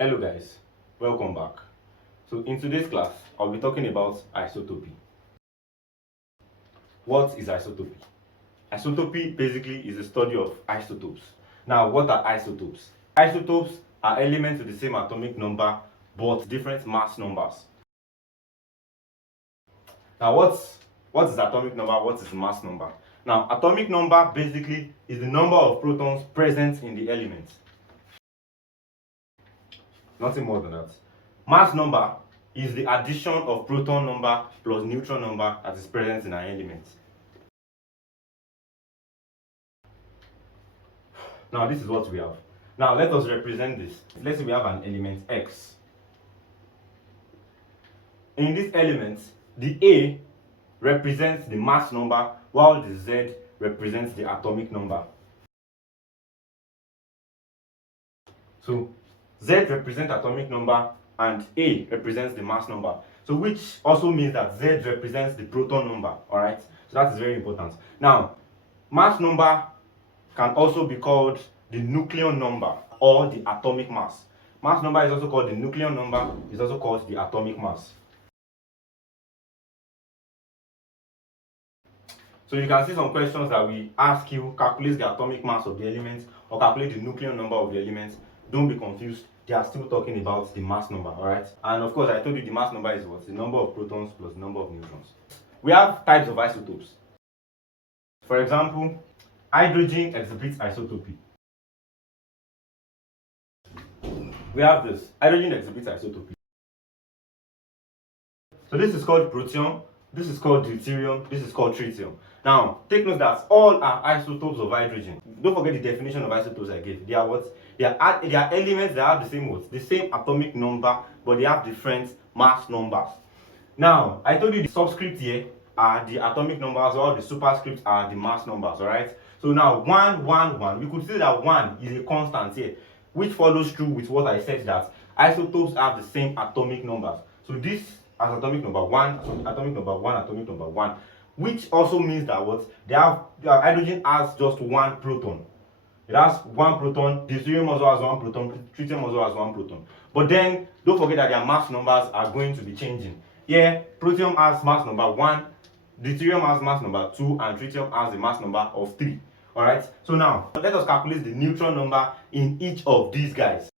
Hello guys, welcome back. So in today's class, I'll be talking about isotopy. What is isotopy? Isotopy basically is the study of isotopes. Now, what are isotopes? Isotopes are elements with the same atomic number but different mass numbers. Now, what is atomic number? What is mass number? Now, atomic number basically is the number of protons present in the element. Nothing more than that. Mass number is the addition of proton number plus neutron number that is present in an element. Now this is what we have. Now let us represent this. Let's say we have an element X. In this element, the A represents the mass number while the Z represents the atomic number. So Z represents atomic number and A represents the mass number. So which also means that Z represents the proton number. Alright? So that is very important. Now, mass number can also be called the nucleon number or the atomic mass. Mass number is also called the nucleon number, is also called the atomic mass. So you can see some questions that we ask you, calculate the atomic mass of the element or calculate the nucleon number of the element. Don't be confused, they are still talking about the mass number, alright? And of course, I told you the mass number is what? The number of protons plus the number of neutrons. We have types of isotopes. For example, hydrogen exhibits isotopy. We have this. Hydrogen exhibits isotopy. So this is called protium, this is called deuterium, this is called tritium. Now, take note that all are isotopes of hydrogen. Don't forget the definition of isotopes I gave. They are what? They are elements that have the same what? The same atomic number, but they have different mass numbers. Now, I told you the subscript here are the atomic numbers, while the superscripts are the mass numbers, alright? So now 1, 1, 1. We could say that 1 is a constant here, which follows through with what I said, that isotopes have the same atomic numbers. So this has atomic number 1, so atomic number 1, atomic number 1, which also means that what they have, hydrogen has just one proton. It has one proton, deuterium also has one proton, tritium also has one proton. But then don't forget that their mass numbers are going to be changing. Here, protium has mass number 1, deuterium has mass number 2, and tritium has a mass number of 3. Alright, so now let us calculate the neutron number in each of these guys.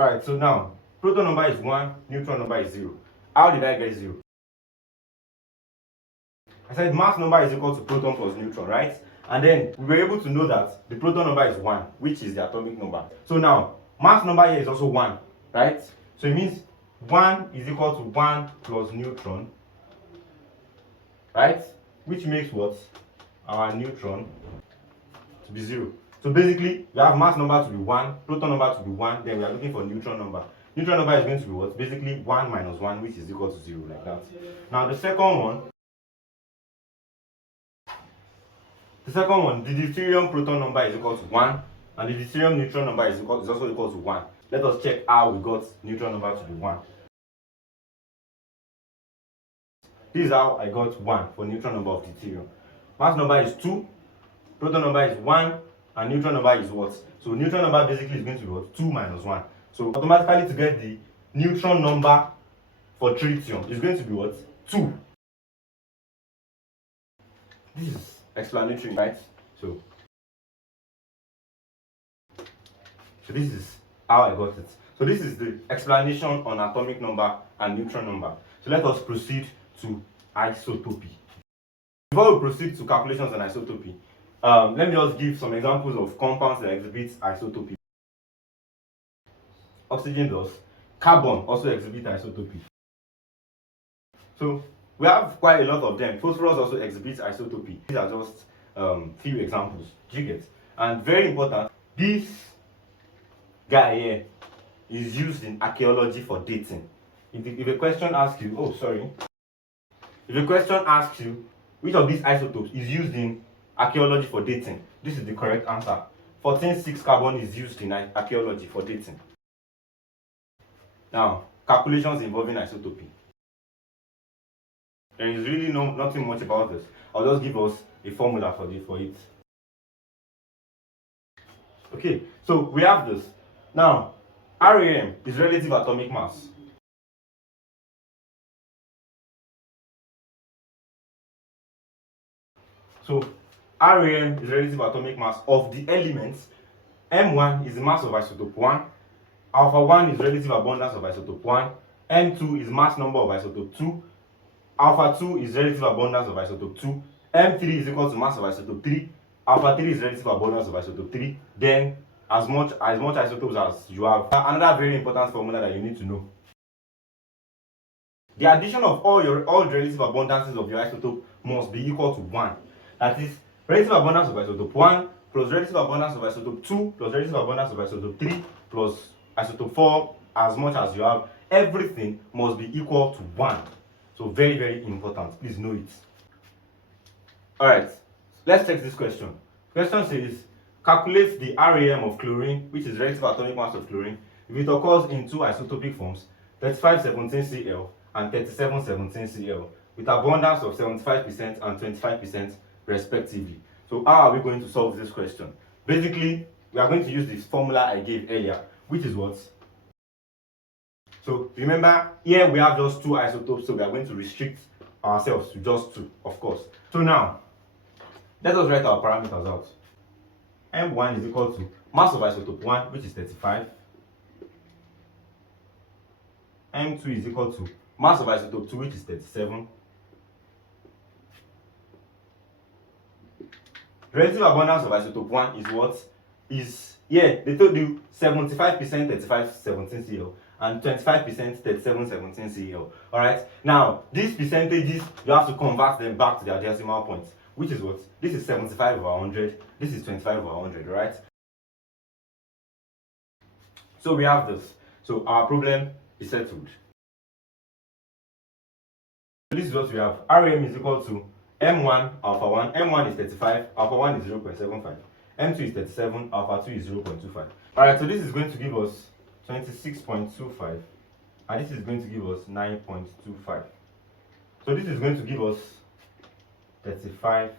Alright, so now proton number is 1, neutron number is 0. How did I get 0? I said mass number is equal to proton plus neutron, right? And then we were able to know that the proton number is 1, which is the atomic number. So now, mass number here is also 1, right? So it means 1 is equal to 1 plus neutron, right? Which makes what? Our neutron to be 0. So basically, we have mass number to be 1, proton number to be 1, then we are looking for neutron number. Neutron number is going to be what? Basically 1 minus 1, which is equal to 0, like that. Now the second one, the deuterium proton number is equal to 1, and the deuterium neutron number is also equal to 1. Let us check how we got neutron number to be 1. This is how I got 1 for neutron number of deuterium. Mass number is 2, proton number is 1, and neutron number is what? So neutron number basically is going to be what? 2 minus 1. So automatically to get the neutron number for tritium is going to be what? 2. This is explanatory, right? So this is how I got it. So this is the explanation on atomic number and neutron number. So let us proceed to isotopy. Before we proceed to calculations on isotopy, let me just give some examples of compounds that exhibit isotopy. Oxygen does. Carbon also exhibits isotopy. So we have quite a lot of them. Phosphorus also exhibits isotopy. These are just few examples. Do you get? And very important, this guy here is used in archaeology for dating. If a question asks you, if a question asks you which of these isotopes is used in archaeology for dating, this is the correct answer. 14,6 carbon is used in archaeology for dating. Now, calculations involving isotopy. There is really nothing much about this. I'll just give us a formula for it. Okay, so we have this. Now, RAM is relative atomic mass. So, RAM is relative atomic mass of the elements. M1 is the mass of isotope 1. Alpha 1 is relative abundance of isotope 1. M2 is mass number of isotope 2. Alpha 2 is relative abundance of isotope 2. M3 is equal to mass of isotope 3. Alpha 3 is relative abundance of isotope 3. Then, as much isotopes as you have. Another very important formula that you need to know. The addition of all relative abundances of your isotope must be equal to 1. That is, relative abundance of isotope 1 plus relative abundance of isotope 2 plus relative abundance of isotope 3 plus isotope 4, as much as you have, everything must be equal to 1. So very, very important. Please know it. Alright, let's check this question. Question says, calculate the RAM of chlorine, which is relative atomic mass of chlorine, if it occurs in two isotopic forms, 3517Cl and 3717Cl, with abundance of 75% and 25% respectively. So how are we going to solve this question? Basically, we are going to use this formula I gave earlier, which is what? So remember, here we have just two isotopes, so we are going to restrict ourselves to just two, of course. So now, let us write our parameters out. M1 is equal to mass of isotope 1, which is 35. M2 is equal to mass of isotope 2, which is 37. Relative abundance of isotope 1 is what? They told you 75% 3517Cl and 25% 3717Cl. Alright? Now, these percentages, you have to convert them back to their decimal points, which is what? This is 75 over 100, this is 25 over 100, right? So we have this. So our problem is settled. So this is what we have. RAM is equal to M1 alpha 1. M1 is 35, alpha 1 is 0.75. M2 is 37, alpha 2 is 0.25. Alright, so this is going to give us 26.25, and this is going to give us 9.25. So this is going to give us 35.5.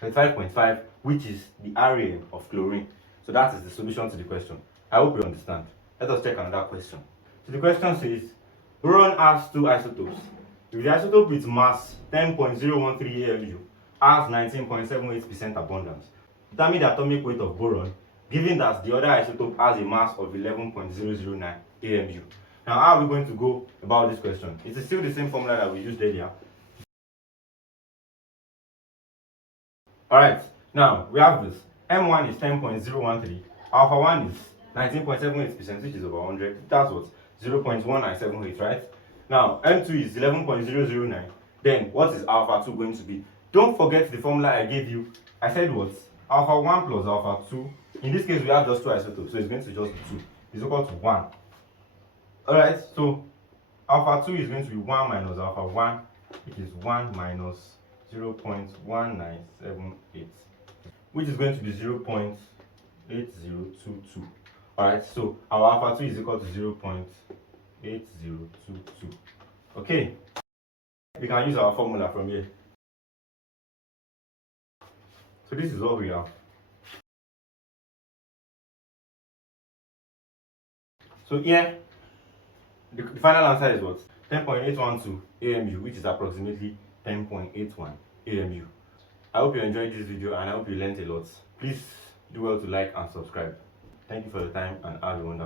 35.5, which is the RAM of chlorine. So that is the solution to the question. I hope you understand. Let us check another question. So the question says, boron has two isotopes. If the isotope with mass 10.013 AMU has 19.78% abundance, determine the atomic weight of boron, given that the other isotope has a mass of 11.009 AMU. Now, how are we going to go about this question? It is still the same formula that we used earlier. Alright, now we have this. M1 is 10.013, alpha 1 is 19.78%, which is over 100. That's what? 0.1978, right? Now, M2 is 11.009. Then, what is alpha 2 going to be? Don't forget the formula I gave you. I said what? Alpha 1 plus alpha 2. In this case, we have just two isotopes, so it's going to just be 2. Is equal to 1. Alright, so alpha 2 is going to be 1 minus alpha 1, which is 1 minus 0.1978, which is going to be 0.8022. Alright, so our alpha 2 is equal to 0.8022. Okay, we can use our formula from here. So this is what we have. So here, the final answer is what? 10.812 AMU, which is approximately 10.81 AMU. I hope you enjoyed this video and I hope you learned a lot. Please do well to like and subscribe. Thank you for your time and have a wonderful day.